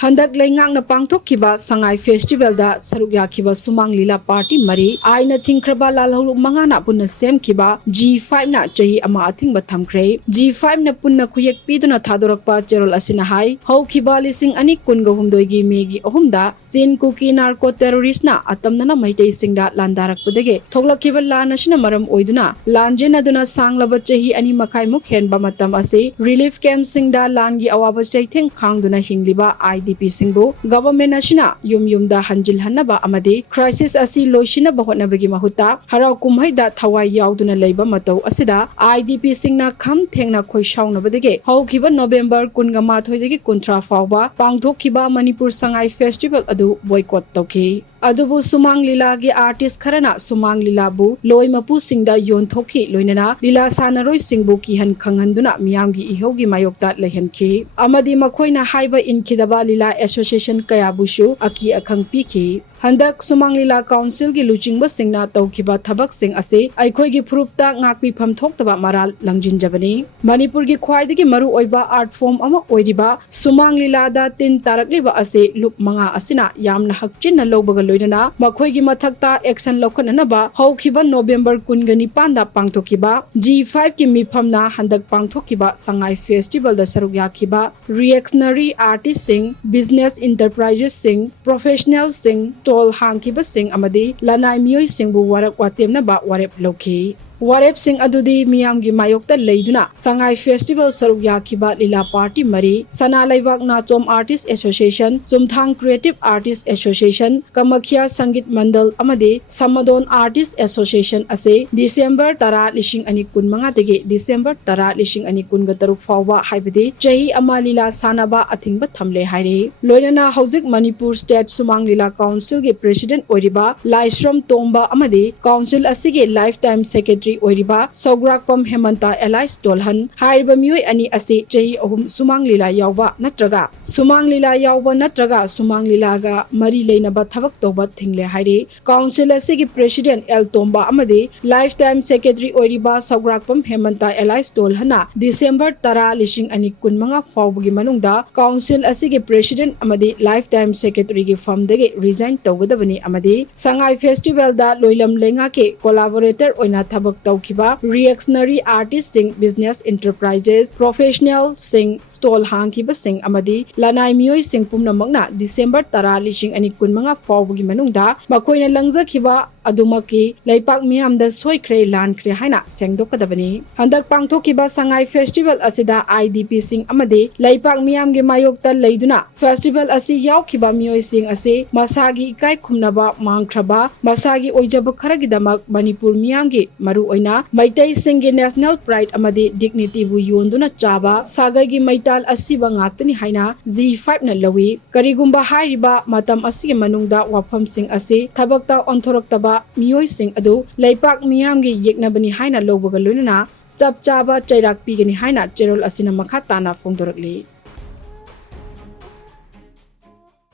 Handak Lengang na pangthokkiba Sangai Festival da Saruk Yakhiba Shumang Leela Party mari aina chingkraba lalhulu mangana punna semkiba G-5 na chahi ama Athingba Thamkhre G-5 na punna khuyek piduna thadorakpa cherol asina hai haukiba lising ani kunga humdoi gi megi ohumda Sin Kuki narco terrorist na atamnana maitai singda landarakpudege thoglakhiba lan asina maram oiduna lanjena duna sanglaba chahi ani makai muk henba matam ase relief camp singda langi awaba chaitheng khangduna hingliba IDP singbu government asina yumda hanjil hanaba amadi crisis asi loishina bahotnabagi mahuta harau kumhai da thawai yauduna leiba matau asida IDP singna kham thengna khoi shaunabadege haukiba November 19 dagi 19 fawba pangthokkiba Manipur Sangai Festival adu boycott tauki adubu Shumang Leela gi artist kharana Shumang Leela bu loi mapu singda yon thokhi loinana Leela sanaroi singbu ki han khanghanduna miyam gi ihogi mayokta lehenki amadi makhoina haiba inkidaba Leela Association kayabushu aki akhang piki Handak Shumang Leela Council gi luchingba singna tawkiba thabak sing ase aikhoi gi phurupta ngakpi pham thoktaba maral langjinjabani Manipur gi khwaidagi maru oiba art form ama oiriba Shumang Leela da tin tarakliba ase lup manga asina yamna hakchinna lobaga loidana makhoi gi mathakta action lokhananaba haukiba November 19 da pangthokiba G5 ki mifamna handak pangthokiba Sangai Festival da Saruk Yakhiba reactionary artist sing business enterprises sing professional sing tol hangkiba sing amadi lanai miyoi singbu warak watemna ba warep lokhi Warep sing adudi miyam gi mayokta leiduna Sangai Festival Saruk Yakhiba Leela Party mari Sana Laibak Nachom Artist Association Chumthang Creative Artist Association Kamakhya Sangit Mandal amadi Samadon Artist Association ase December 10 lishing ani kun manga degi December 10 lishing ani kun ga taruk fawba haibadi chahi ama Leela sanaba Athingba thamle haire loinana hauzik Manipur State Shumang Leela Council gi President oiriba Laisram Tomba amadi Council asige lifetime secretary oiriba Sograkpam Hemanta Elias Dolhan haiba mioi ani ase chahi ahum Shumang Leela yawba natraga Shumang Leela yawba natraga Shumang Leela ga mari leinaba thabak toba thingle haire Council asige President El Tomba amadi lifetime secretary oiriba Sograkpam Hemanta Elias Dolhana December 10 lishing ani kun manga fawbagi manungda Council asige President amadi lifetime secretary gi firm dege resign tawgadabani amadi Sangai Festival da loilam lenga ke collaborator oina thabak tawkiba reactionary artist sing business enterprises professional sing stall hangkiba sing amadi lanai miyoi sing pumnamakna December 10 lishing ani kun manga fawbagi manungda makoina langjakhiba adumaki leipak miyamda soikhre lankhre haina sengdokadabani handak pangthokiba Sangai Festival asida IDP sing amadi leipak miyamge mayokta leiduna festival asi yaukhiba miyoi sing ase masagi ikai khumnaba mangkhraba masagi oijaba kharagidamak Manipur miyamge maru oina maitai singge national pride amadi dignity bu yonduna chaba sagai gi maital asiba ngatani haina G5 na lawi karigumba hairiba matam asige manungda wafam sing ase thabakta onthoraktaba miyoi sing adu leipak miyamge yeknabani haina lobaga loinana chap chaba chairak pigani haina cherol asina makha tana phongdorakli